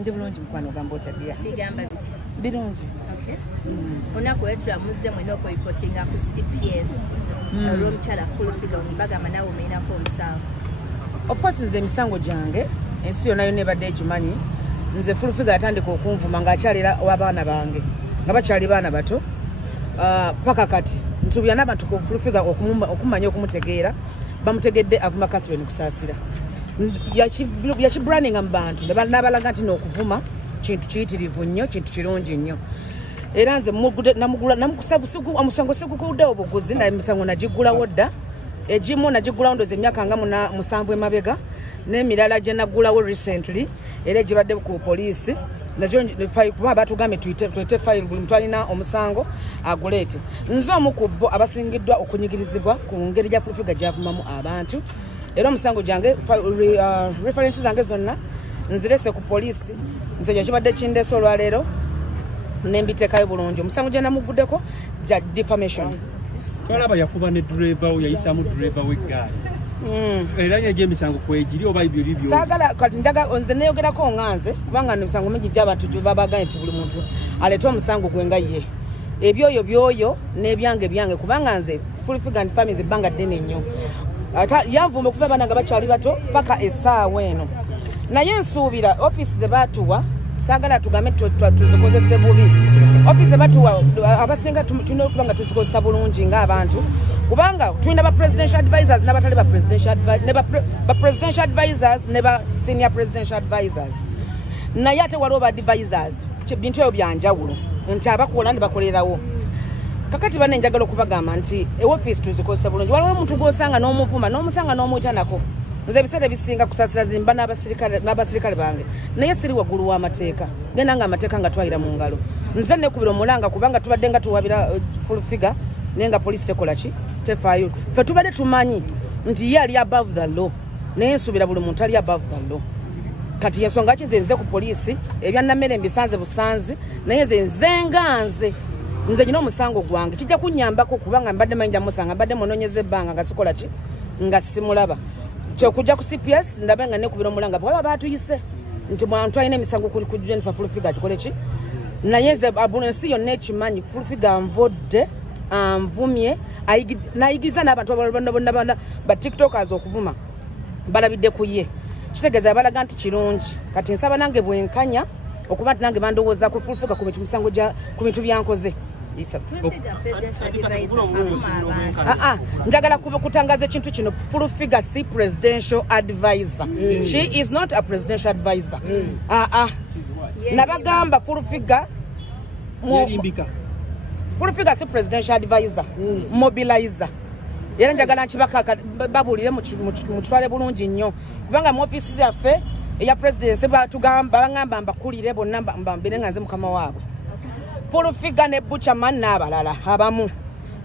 Ndi bulungi mukwano gamba otaddiya. Bigamba biti. Birungi. Okay. Onaku wetula muzze mwena okuripotinga ku CPS. Olw'omukyala Fulfiga bagamba nawe omenako omusango. Of course nze emisango gyange ensi yonna yonna ebadde egimanyi. Nze Fulfiga yatandika okunvuma ng'akyalira w'abaana bange nga bakyali baana bato. Paka kati nsubira n'abantu ku Fulfiga okumanya okumutegeera bamutegedde avuma Catherine kusaasira. Yakibrandinga mu bantu n'abalaga nti n'okuvuma kintu kiyitirivu nnyo, kintu kirungi nnyo. Era nze namukusabusugu omusango sigukuddewo buguzi naye emisango nagigulawo dda. Egimu nagigulawo ndoze emyaka nga 7 emabega n'emirala gye nagulawo recently era egibadde ku poliisi nazo kuba batugambye tuyite file buli muntu alina omusango aguleete. Nze omu ku bo abasingiddwa okunyigirizibwa ku ngeri gya Fulfiga gyavumamu abantu. Era omusango gyange references zange zonna nzirese ku poliisi nze yakibadde kindeese olwaleero nembiteekayo bulungi. Omusango gye namuguddeko gya defamation. Twalaba yakuba ne driver yayisamu driver w'eggaali. Era nyeje emisango kwegiri oba ibyo libyo. Sagala kati njaga nze neyogerako nganze kubanga emisango mingi gy'abantu babaganye nti buli muntu aleta omusango gwenga ye. Ebyoyo byoyo n'ebyange kubanga nze Fulfiga and families ebbanga ddene nnyo. Ata yanvume okuva abaana nga bakyali bato paka essaawa eno. Naye nsuubira office ze batuwa sagala tugambe tuzikozese bubi. Office batuwa abasinga tulina okuba nga tuzikozesa bulungi ng'abantu kubanga tulina ba presidential advisors n'abatali ba presidential advisors ne ba senior presidential advisors. Naye ate waliwo ba advisors bintu ebyo byanjawulo nti abakola ne bakolerawo. Kakati bane njagala okubagamba nti office tuzikozesa bulungi. Waliwo omuntu gw'osanga n'omuvuma n'omusanga n'omuyita nako. Nze ebiseera bisinga kusasira zimba n'abasirikale bange naye siri waggulu w'amateeka genda nga amateeka nga twayira mu ngalo. Nze nekubira omulanga kubanga tubadde nga tuwabira Fulfiga naye nga poliisi tekola ki tefaayo. Ffe tubadde tumanyi nti ye ali above the law naye nsubira buli muntu ali above the law. Kati ensonga ki nze ku poliisi ebyannammere mbisanze busanzi naye nze nyina omusango gwange kijja kunnyambako kubanga mbadde manyi musanga mbadde munoonyeza ebbanga nga sikola ki nga simulaba. Kyokujja ku CPS ndabe nga nekubira omulanga bwaba batuyise nti mwantu alina emisango ku Jennifer Fulfiga akikole ki. Naye nze ensi yonna ekimanyi Fulfiga anvodde anvumye nayigiza n'abantu bonna ba tiktokers okuvuma balabidde ku ye. Kitegeeza balaga nti kirungi. Kati nsaba nange bwenkanya okuba nti nange bandowooza ku Fulfiga ku bintu byankoze. Njagala kutangaza ekintu kino Fulfiga si presidential advisor. She is not a presidential advisor. Nabagamba Fulfiga si presidential advisor. Mobilizer. Era njagala nkibaka babulire mu kitwale bulungi nnyo kubanga mu office yaffe eya presidency bagamba mbakulire bonna mbambire nga nze mukama waabwe. Fulfiga ne Buchaman n'abalala abamu.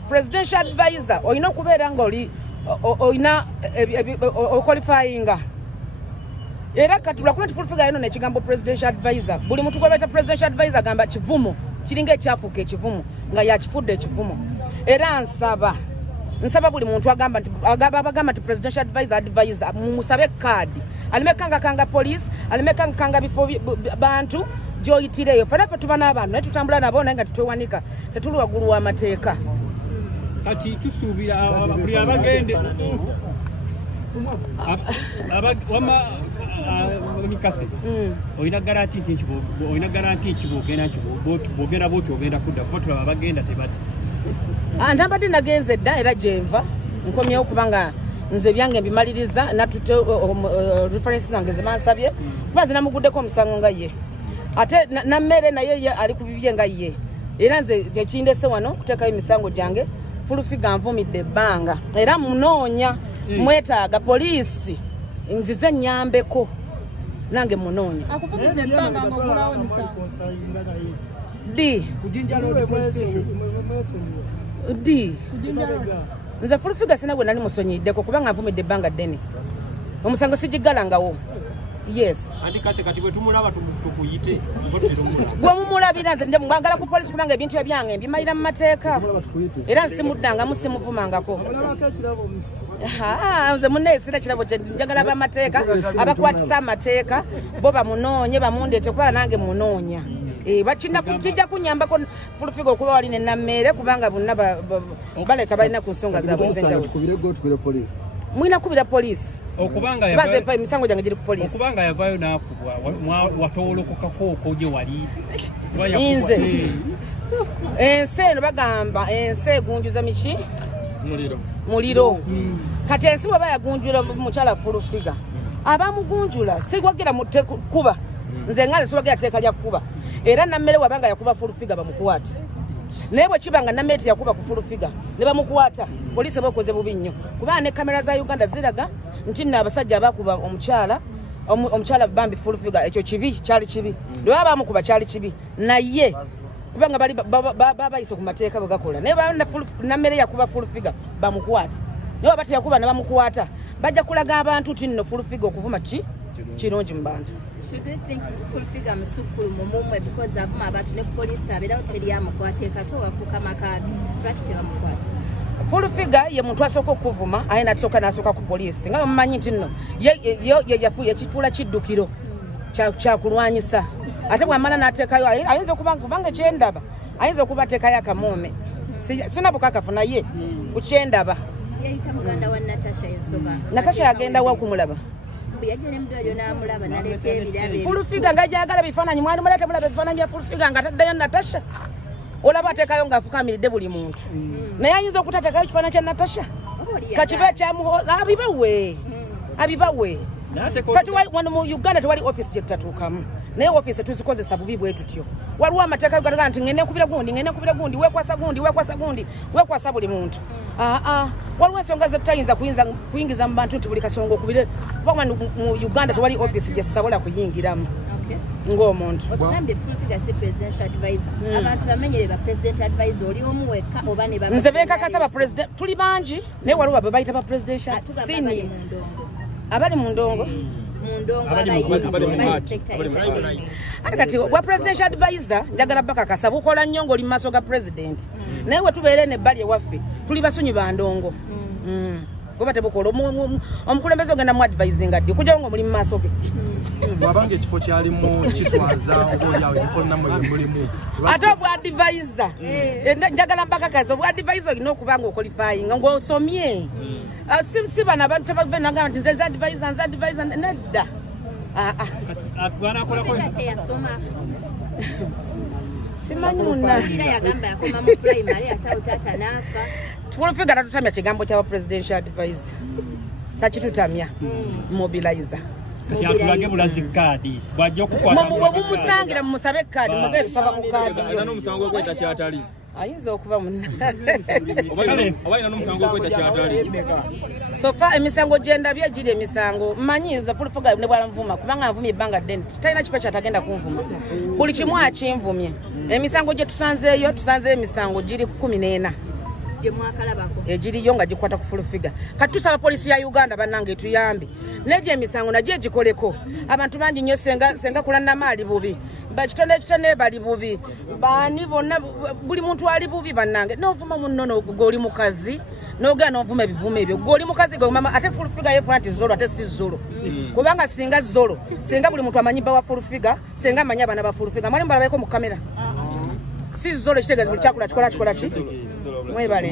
Presidential advisor olina okubeera nga olina oqualifyinga. Era kati lwakuba Fulfiga yino nekigambo presidential advisor buli muntu gwebeta presidential advisor gamba kivumo kiringa ekyafuuka ekivumo nga yakifudde ekivumo. Era nsaba buli muntu agamba nti presidential advisor mumusabe kaadi alimekanga police alimekanga bifo bantu joyitireyo fanafe tuba n'abantu naye tutambula nabo naye nga tetwewanika tetuli waggulu w'amateeka. Kati tusuubira buli abagende Mikase olina garanti nti bwogenda bwoti ogenda kudda kuba tulaba abagenda tebadde. Nambadde nagenze dda era gyenva nkomyewo kubanga nze byange mbimaliriza natute references zange ze bansabye kuba nze namuguddeko omusango nga ye ate nammere naye ali ku bibye nga ye. Era nze kyekindese wano kuteekayo emisango gyange Fulfiga nvumidde ebbanga era munoonya mwetaaga poliisi nzize nnyambeko nange munoonya. Akuvumidde ebbanga ng'ogulawo emisango nze Fulfiga sina gwe nali musonyiddeko kubanga nvumidde ebbanga ddene omusango sigigalangawo. Yes. Kati bwe tumulaba tukuyite gwe mumulabira nze mwagala ku poliisi kubanga ebintu ebyange mbimalira mu mateeka era nsimuddangamu simuvumangako. nze munne sina kirabo kye njagala bamateeka abakwatisa amateeka bo bamunoonye bamundeete kuba nange munoonya kijja kunyambako fulufiga okuba wali nenammeere kubanga bonna baleka balina ku nsonga zaabwe mwina kubira poliisi okubanga emisango gyange giri ku poliisi okubanga yavaayo n'akubwa watowolokokako okooje wali nze ensi eno bagamba ensi egunjuza miki muliro kati ensi bweba yagunjula mukyala fulufiga abamugunjula sigwagira kuba nze ngale siwagira teeka lya kuba era nammere wabanga yakuba fulufiga bamukwata naye bwe kibanga nammere teyakuba ku fulufiga ne bamukwata poliisi bakoze bubi nnyo kubanga ne kamera za Uganda ziraga nti nno abasajja abakuba omukyala bambi fulufiga ekyo kibi kyali kibi lwe baba bamukuba kyali kibi naye kubanga babayise ku mateeka bwe gakola naye nammere yakuba fulufiga bamukwata naye waba teyakuba ne bamukwata bajja kulaga abantu ti nno fulufiga okuvuma kirungi mu bantu. Should we think fulufiga musukulu mumumwe because avuma abantu ne police abera teri amukwata ekatowa fuka makadi lwaki tebamukwata fulufiga ye muntu asooka okuvuma ayina tusooka n'asooka ku poliisi nga bamumanyi nti nno ye yafuye ekituula kiddukiro kyakulwanyisa ate bwamala n'ateekayo ayinza okubanga kyendaba ayinza okuba ateekayo akamuume sina bukakafu naye ku kyendaba yayita muganda wa Natasha ensoga Natasha yagenda wa okumulaba fulufiga nga jagala bifaananyi mwali mulete mulaba bifaananyi bya fulufiga nga taddayo Natasha olaba ateekayo ng'afukamiridde buli muntu naye ayinza okutateekayo ekifaananyi kya Natasha kakibe kyamuhoza abibawe kati wano mu Uganda tewali office gye tutatuukamu naye office tuzikozesa bubi bwe tutyo waliwo amateeka galaga nti ngende nkubira gundi wekwasa buli muntu waliwo ensonga zetutayinza kuyingiza mu bantu nti buli kasonga okubire kuba mu Uganda tewali office gye sisobola kuyingiramu ng'omuntu otugambye fulufiga si presidential advisor abantu bamenyere ba president advisor oli omu wekka oba ne nze beekakasa ba president tuli bangi naye waliwo be bayita ba presidential senior abali mu ndongo ate kati wa presidential advisor njagala bakakasa bukola nnyo ng'oli mu maaso ga president naye we tubeere n'ebbali ewaffe tuli basonyi ba ndongo goba tebukola omukulembeze ogenda mu advisinga ddi okujjawo ng'omuli mu maaso ge bwabanga ekifo kyalimu kiswaza obaoliawo ekifo namulimu ate obwa advisor njagala mbakakasa obwa advisor olina okuba ng'okolifayinga ng'osomye si bano abantu tebavenagamba nti nze advisor nedda simanyi fulufiga tatutamya kigambo kyaba presidential advisor takitutamya mobilizer atulage bulazi kaadi bwajja okukwata mumusangira mumusabe kaadi mugere saba ku kaadi ayina n'omusango gw'okweta kyatali ayinza okuba munna oba ayina n'omusango gw'okweta kyatali sofa emisango gyendabye giri emisango mmanyiza fulufiga ne bwalanvuma kubanga nvumye ebbanga ddene talina kipa kyatagenda kunvuma buli kimu akinvumye emisango gye tusanzeeyo emisango giri 14 egiriyo nga gikwata ku fulufiga kati tusaba poliisi ya Uganda bannange etuyambe negyo emisango nagyo egikoleko abantu bangi nnyo senga kula namaali bubi bakitone bali bubi baani bonna buli muntu ali bubi bannange novuma munno goli mukazi nogera novuma ebivumo ebyo goli mukazi gomama ate fulufiga yefuna nti zolo ate si zolo kubanga singa zolo senga buli muntu amanyi bawa fulufiga senga amanyi abaana ba fulufiga mwali mbalabayeko mu kamera si zolo kitegeeza buli kyakula kikola ki mwebale